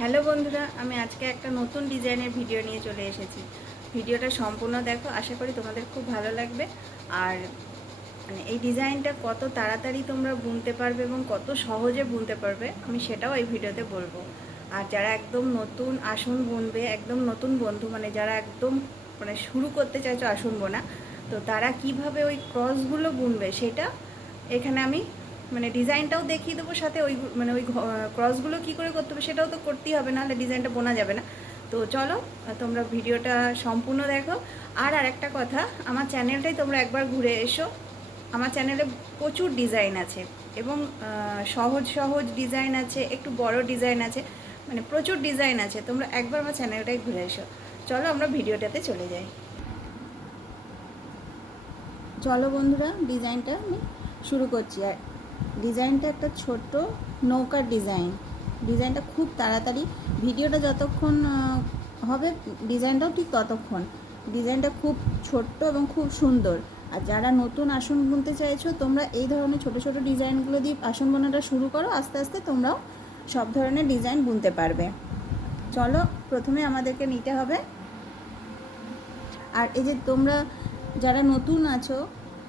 Hello বন্ধুরা, আমি আজকে একটা নতুন ডিজাইনের ভিডিও নিয়ে চলে এসেছি। ভিডিওটা সম্পূর্ণ দেখো, আশা করি তোমাদের খুব ভালো লাগবে। আর মানে এই ডিজাইনটা কত তাড়াতাড়ি তোমরা বুনতে পারবে এবং কত সহজে বুনতে পারবে, আমি সেটাও এই ভিডিওতে বলব। আর যারা একদম নতুন আসন বুনবে, একদম নতুন বন্ধু মানে যারা একদম মানে শুরু করতে চাইছো আসন বোনা, তো তারা কীভাবে ওই ক্রসগুলো বুনবে সেটা এখানে আমি মানে ডিজাইনটাও দেখিয়ে দেবো, সাথে ওই মানে ওই ক্রসগুলো কী করে করতে হবে সেটাও তো করতেই হবে, নাহলে ডিজাইনটা বোনা যাবে না। তো চলো তোমরা ভিডিওটা সম্পূর্ণ দেখো। আর আরেকটা কথা, আমার চ্যানেলটাই তোমরা একবার ঘুরে এসো। আমার চ্যানেলে প্রচুর ডিজাইন আছে এবং সহজ সহজ ডিজাইন আছে, একটু বড় ডিজাইন আছে মানে প্রচুর ডিজাইন আছে। তোমরা একবার আমার চ্যানেলটাই ঘুরে এসো। চলো আমরা ভিডিওটাতে চলে যাই। চলো বন্ধুরা, ডিজাইনটা আমি শুরু করছি। আর ডিজাইনটা একটা ছোট নৌকার ডিজাইন। ডিজাইনটা খুব তাড়াতাড়ি। ভিডিওটা যতক্ষণ হবে, ডিজাইনটাও ঠিক ততক্ষণ। ডিজাইনটা খুব ছোট্ট এবং খুব সুন্দর। আর যারা নতুন আসন বুনতে চাইছো, তোমরা এই ধরনের ছোট ছোট ডিজাইনগুলো দিয়ে আসন বোনাটা শুরু করো। আস্তে আস্তে তোমরাও সব ধরনের ডিজাইন বুনতে পারবে। চলো, প্রথমে আমাদেরকে নিতে হবে। আর এই যে তোমরা যারা নতুন আছো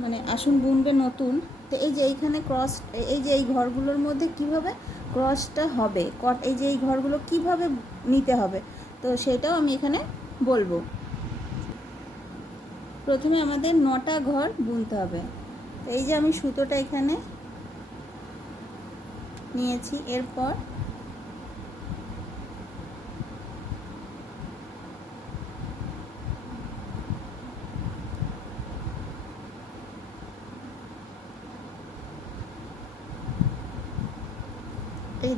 মানে আসন বুনবে নতুন তো এই যে এইখানে ক্রস এই যে এই ঘরগুলোর মধ্যে কীভাবে ক্রসটা হবে? কট, এই যে এই ঘরগুলো কীভাবে নিতে হবে? তো সেটাও আমি এখানে বলব। প্রথমে আমাদের নটা ঘর বুনতে হবে। তো এই যে আমি সুতোটা এখানে নিয়েছি। এরপর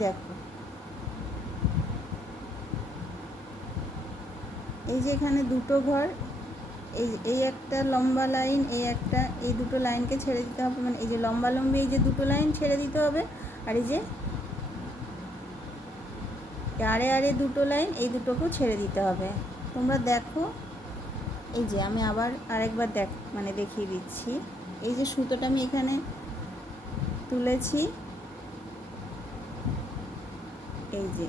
দেখো। এই যে এখানে দুটো ঘর, এই এই একটা লম্বা লাইন, এই একটা, এই দুটো লাইনকে ছেড়ে দিতে হবে মানে এই যে লম্বা লম্বি এই যে দুটো লাইন ছেড়ে দিতে হবে, আর এই যে আরে আরে দুটো লাইন, এই দুটোকেও ছেড়ে দিতে হবে। তোমরা দেখো, এই যে আমি আবার আরেকবার দেখ মানে দেখিয়ে দিচ্ছি। এই যে সুতোটা আমি এখানে তুলেছি এই যে,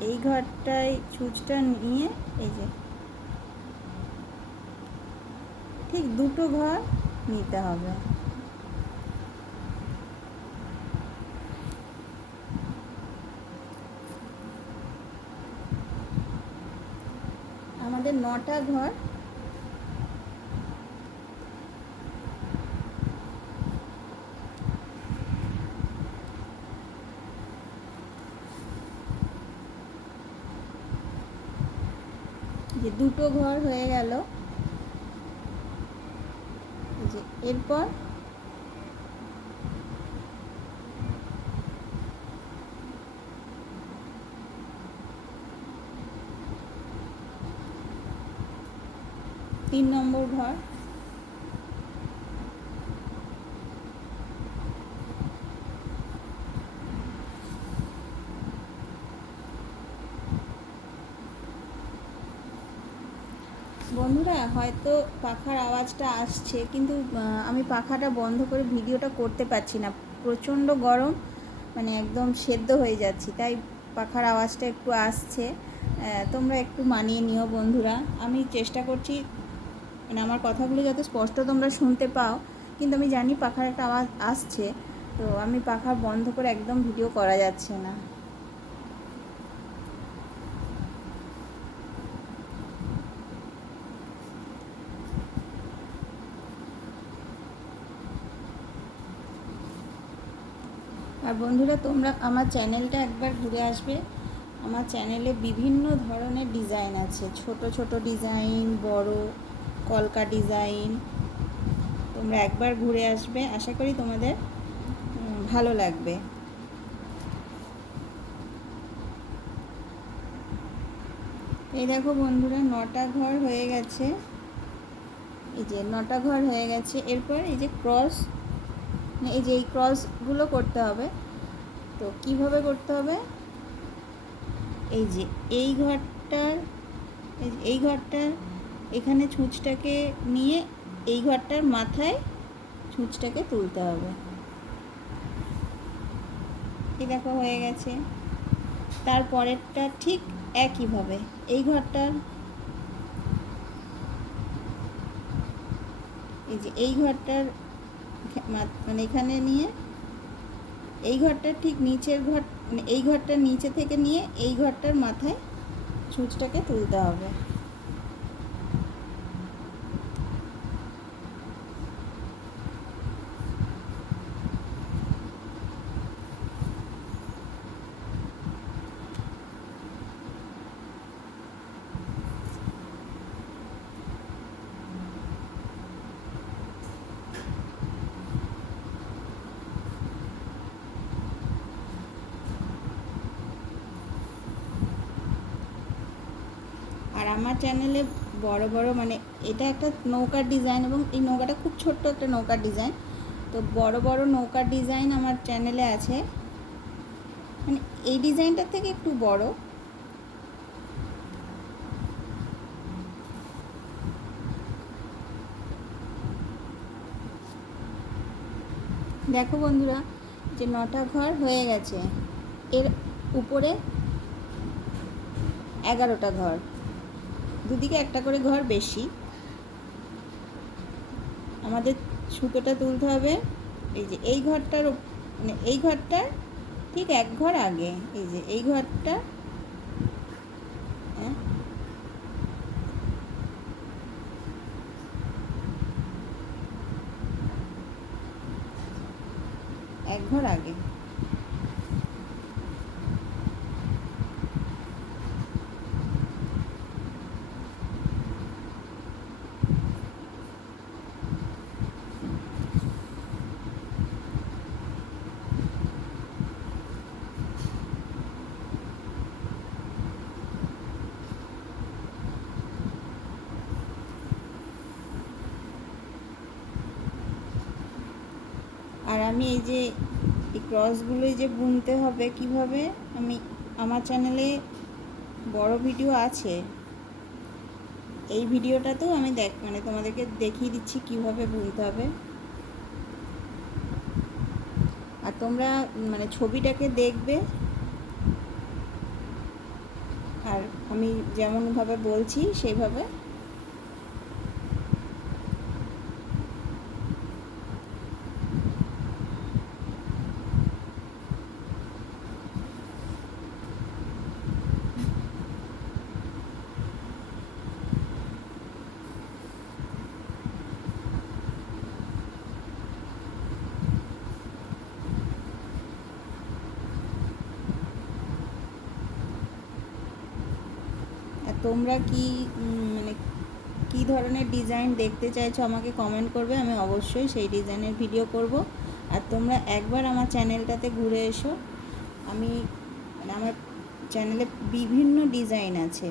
এই ঘরটায় ছুঁচটা নিয়ে, এই যে। ঠিক দুটো ঘর নিতে হবে। আমাদের নটা ঘর যে দুটো ঘর হয়ে গেল। এরপর তিন নম্বর ঘর বন্ধুরা হয়তো পাখার আওয়াজটা আসছে, কিন্তু আমি পাখাটা বন্ধ করে ভিডিওটা করতে পারছি না। প্রচণ্ড গরম মানে একদম সেদ্ধ হয়ে যাচ্ছি, তাই পাখার আওয়াজটা একটু আসছে। তোমরা একটু মানিয়ে নিও বন্ধুরা। আমি চেষ্টা করছি মানে আমার কথাগুলো যাতে স্পষ্ট তোমরা শুনতে পাও, কিন্তু আমি জানি পাখার একটা আওয়াজ আসছে, তো আমি পাখা বন্ধ করে একদম ভিডিও করা যাচ্ছে না আর বন্ধুরা, তোমরা আমার চ্যানেলটা একবার ঘুরে আসবে। আমার চ্যানেলে বিভিন্ন ধরনের ডিজাইন আছে। ছোট ছোট ডিজাইন, বড়, কলকা ডিজাইন। তোমরা একবার ঘুরে আসবে। আশা করি তোমাদের ভালো লাগবে। এই দেখো বন্ধুরা, নটা ঘর হয়ে গেছে। এই যে নটা ঘর হয়ে গেছে। এরপর এই যে ক্রস এই যে এই ক্রসগুলো করতে হবে। তো কীভাবে করতে হবে? এই যে এই ঘরটার এই ঘরটার এখানে ছুঁচটাকে নিয়ে এই ঘরটার মাথায় ছুঁচটাকে তুলতে হবে। এই দেখো হয়ে গেছে। তারপরেরটা ঠিক একইভাবে এই ঘরটার। এই যে এই ঘরটার মানে এখানে নিয়ে এই ঘরটার ঠিক নিচের ঘর, এই ঘরটার নিচে থেকে নিয়ে এই ঘরটার মাথায় সুচটাকে তুলতে হবে আর আমার চ্যানেলে বড় বড় মানে এটা একটা নৌকার ডিজাইন এবং এই নৌকাটা খুব ছোট্ট একটা নৌকার ডিজাইন তো বড় বড় নৌকার ডিজাইন আমার চ্যানেলে আছে। মানে এই ডিজাইনটার থেকে একটু বড়। দেখো বন্ধুরা, যে নটা ঘর হয়ে গেছে। এর উপরে এগারোটা ঘর। দুদিকে একটা করে ঘর বেশি। আমাদের সুতোটা তুলতে হবে। এই যে এই ঘরটার মানে এই ঘরটার ঠিক এক ঘর আগে। এই যে এই ঘরটা হ্যাঁ এক ঘর আগে আর আমি এই যে এই ক্রসগুলো যে বুনতে হবে কীভাবে, আমি, আমার চ্যানেলে বড় ভিডিও আছে। এই ভিডিওটাতেও আমি দেখ মানে তোমাদেরকে দেখিয়ে দিচ্ছি কীভাবে বুনতে হবে। আর তোমরা মানে ছবিটাকে দেখবে। আর আমি যেমনভাবে বলছি, সেইভাবে আর তোমরা কি মানে কি ধরনের ডিজাইন দেখতে চাইছো আমাকে কমেন্ট করবে, আমি অবশ্যই সেই ডিজাইনের ভিডিও করব। আর তোমরা একবার আমার চ্যানেলটাতে ঘুরে এসো। আমি মানে আমার চ্যানেলে বিভিন্ন ডিজাইন আছে।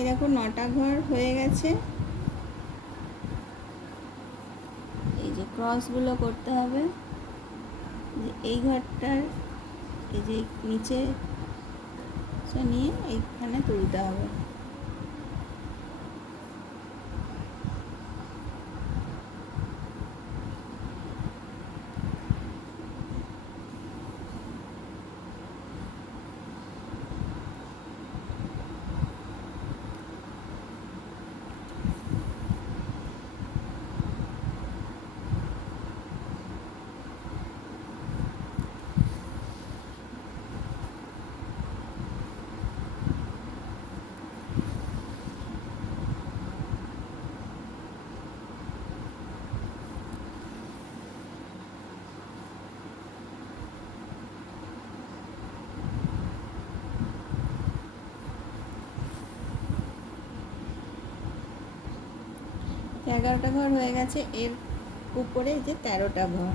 এই দেখো নটা ঘর হয়ে গেছে। এই যে ক্রসগুলো করতে হবে। এই ঘরটার এই যে নিচে নিয়ে এইখানে তুলতে হবে। এগারোটা ঘর হয়ে গেছে এর উপরে যে তেরোটা ঘর।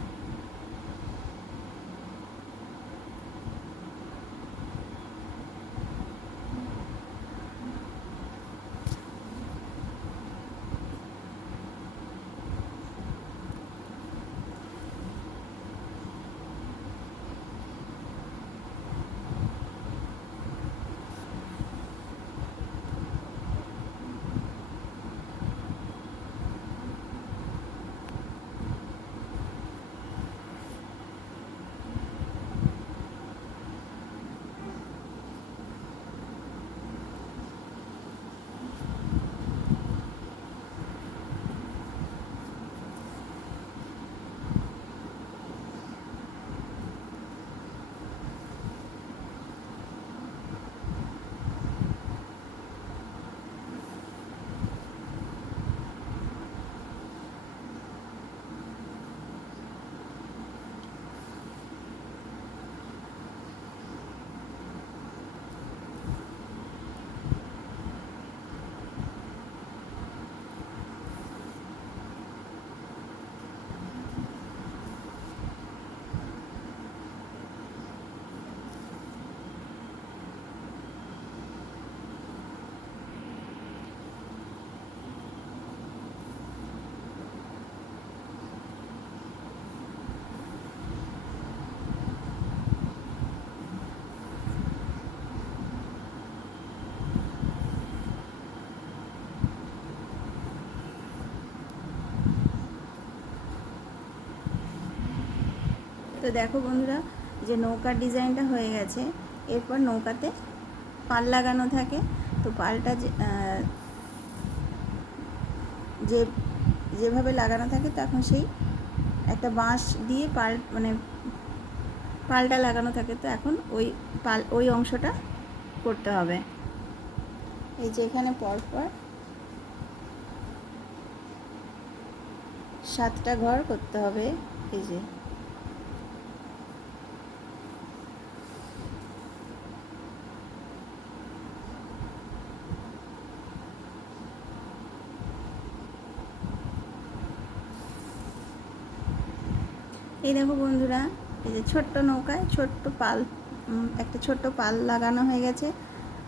তো দেখো বন্ধুরা, যে নৌকার ডিজাইনটা হয়ে গেছে। এরপর নৌকাতে পাল লাগানো থাকে। তো পালটা যে যেভাবে লাগানো থাকে, তখন সেই একটা বাঁশ দিয়ে পাল মানে পালটা লাগানো থাকে। তো এখন ওই পাল, ওই অংশটা করতে হবে। এই যে এখানে পরপর সাতটা ঘর করতে হবে। এই যে এই দেখো বন্ধুরা, এই যে ছোট্ট নৌকায় ছোট্ট পাল একটা ছোট্ট পাল লাগানো হয়ে গেছে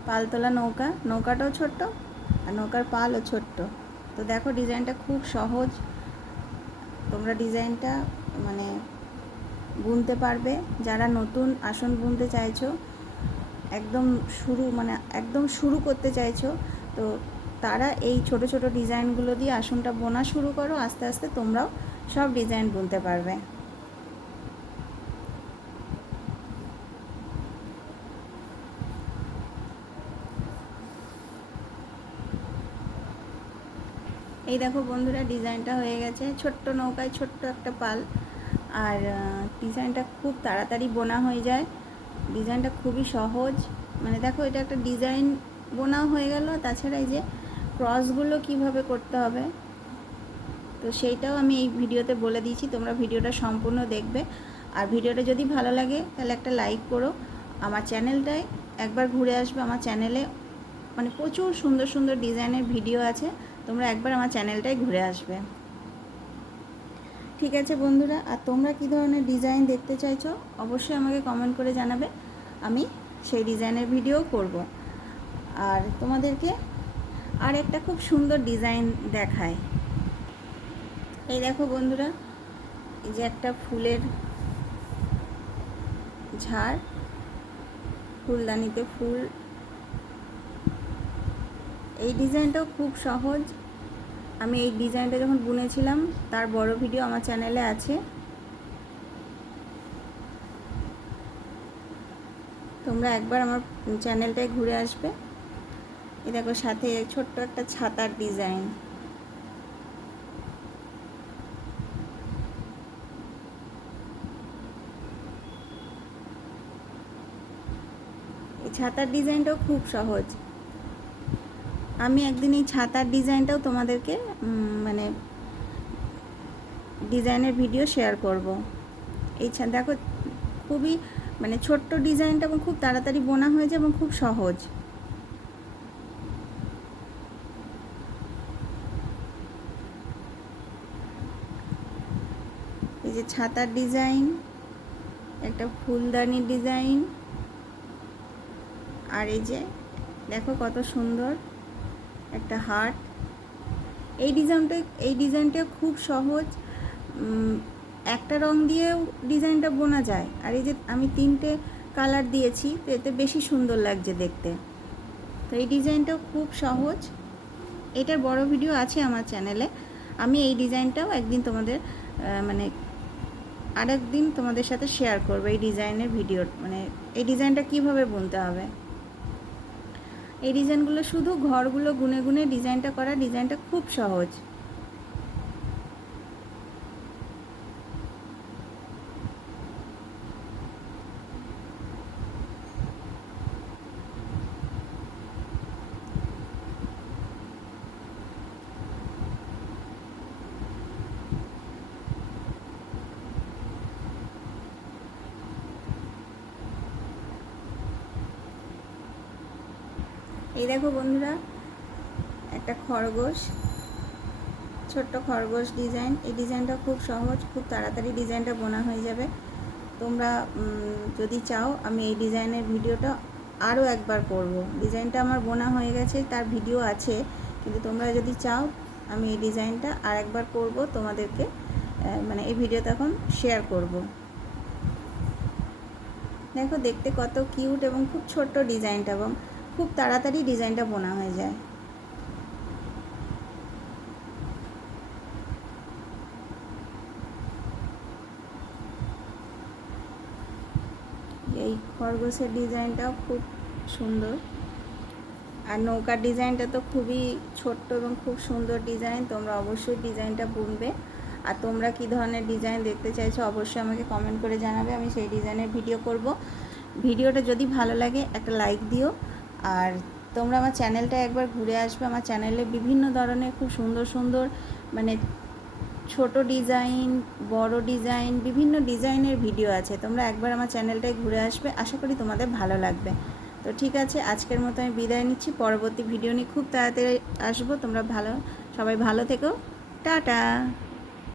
পাল তোলা নৌকা। নৌকাটাও ছোট্ট আর নৌকার পালও ছোট্ট। তো দেখো ডিজাইনটা খুব সহজ। তোমরা ডিজাইনটা মানে বুনতে পারবে। যারা নতুন আসন বুনতে চাইছো, একদম শুরু মানে একদম শুরু করতে চাইছো, তো তারা এই ছোট ছোট ডিজাইনগুলো দিয়ে আসনটা বোনা শুরু করো। আস্তে আস্তে তোমরাও সব ডিজাইন বুনতে পারবে। এই দেখো বন্ধুরা, ডিজাইনটা হয়ে গেছে। ছোট্ট নৌকায় ছোট্ট একটা পাল। আর ডিজাইনটা খুব তাড়াতাড়ি বোনা হয়ে যায়। ডিজাইনটা খুবই সহজ। মানে দেখো, এটা একটা ডিজাইন বোনাও হয়ে গেল। তাছাড়া এই যে ক্রসগুলো কীভাবে করতে হবে, তো সেইটাও আমি এই ভিডিওতে বলে দিয়েছি। তোমরা ভিডিওটা সম্পূর্ণ দেখবে। আর ভিডিওটা যদি ভালো লাগে, তাহলে একটা লাইক করো। আমার চ্যানেলটায় একবার ঘুরে আসবে। আমার চ্যানেলে মানে প্রচুর সুন্দর সুন্দর ডিজাইনের ভিডিও আছে। তোমরা একবার আমার চ্যানেলটায় ঘুরে আসবে। ঠিক আছে বন্ধুরা, আর তোমরা কী ধরনের ডিজাইন দেখতে চাইছো, অবশ্যই আমাকে কমেন্ট করে জানাবে। আমি সেই ডিজাইনের ভিডিও করব। আর তোমাদেরকে আর একটা খুব সুন্দর ডিজাইন দেখায় এই দেখো বন্ধুরা, এই যে একটা ফুলের ঝাড়, ফুলদানিতে ফুল এই ডিজাইনটাও খুব সহজ। আমি এই ডিজাইনটা যখন বুনেছিলাম, তার বড় ভিডিও আমার চ্যানেলে আছে। তোমরা একবার আমার চ্যানেলটায় ঘুরে আসবে। এই দেখো, সাথে ছোট্ট একটা ছাতার ডিজাইন। এই ছাতার ডিজাইনটাও খুব সহজ। আমি একদিন এই ছাতার ডিজাইনটাও তোমাদেরকে মানে ডিজাইনের ভিডিও শেয়ার করব। এই ছা- দেখো, খুবই মানে ছোট্ট ডিজাইনটা এবং খুব তাড়াতাড়ি বোনা হয়ে যায় এবং খুব সহজ। এই যে ছাতার ডিজাইন, একটা ফুলদানির ডিজাইন, আর এই যে, দেখো কত সুন্দর। একটা হার্ট। এই ডিজাইনটা এই ডিজাইনটা খুব সহজ। একটা রং দিয়েও ডিজাইনটা বোনা যায়। আর এই যে আমি তিনটে কালার দিয়েছি, তো এতে বেশি সুন্দর লাগছে দেখতে। তো এই ডিজাইনটাও খুব সহজ। এটার বড় ভিডিও আছে আমার চ্যানেলে। আমি এই ডিজাইনটাও একদিন তোমাদের মানে আর একদিন তোমাদের সাথে শেয়ার করব এই ডিজাইনের ভিডিও মানে এই ডিজাইনটা কীভাবে বুনতে হবে। এই ডিজাইনগুলো শুধু ঘরগুলো গুনে গুনে ডিজাইনটা করা ডিজাইনটা খুব সহজ। এই দেখো বন্ধুরা, একটা খরগোশ, ছোট্ট খরগোশ ডিজাইন এই ডিজাইনটা খুব সহজ, খুব তাড়াতাড়ি ডিজাইনটা বোনা হয়ে যাবে। তোমরা যদি চাও, আমি এই ডিজাইনের ভিডিওটা আরও একবার করব। ডিজাইনটা আমার বোনা হয়ে গেছে, তার ভিডিও আছে। কিন্তু তোমরা যদি চাও, আমি এই ডিজাইনটা আর একবার করব, তোমাদেরকে মানে এই ভিডিওতে এখন শেয়ার করব। দেখো, দেখতে কত কিউট এবং খুব ছোট্ট ডিজাইনটা এবং খুব তাড়াতাড়ি ডিজাইনটা বোনা হয়ে যায়। এই খরগোশের ডিজাইনটাও খুব সুন্দর। আর নৌকার ডিজাইনটা তো খুবই ছোট্ট এবং খুব সুন্দর ডিজাইন, তোমরা অবশ্যই ডিজাইনটা বুনবে। আর তোমরা কি ধরনের ডিজাইন দেখতে চাইছো অবশ্যই আমাকে কমেন্ট করে জানাবে, আমি সেই ডিজাইনের ভিডিও করব। ভিডিওটা যদি ভালো লাগে একটা লাইক দিও আর তোমরা আমার চ্যানেলটা একবার ঘুরে আসবে। আমার চ্যানেলে বিভিন্ন ধরনের খুব সুন্দর সুন্দর মানে ছোট ডিজাইন বড় ডিজাইন বিভিন্ন ডিজাইনের ভিডিও আছে। তোমরা একবার আমার চ্যানেলটায় ঘুরে আসবে। আশা করি তোমাদের ভালো লাগবে। তো ঠিক আছে, আজকের মতো আমি বিদায় নিচ্ছি। পরবর্তী ভিডিও নিয়ে খুব তাড়াতাড়ি আসব। তোমরা ভালো, সবাই ভালো থেকো। টাটা!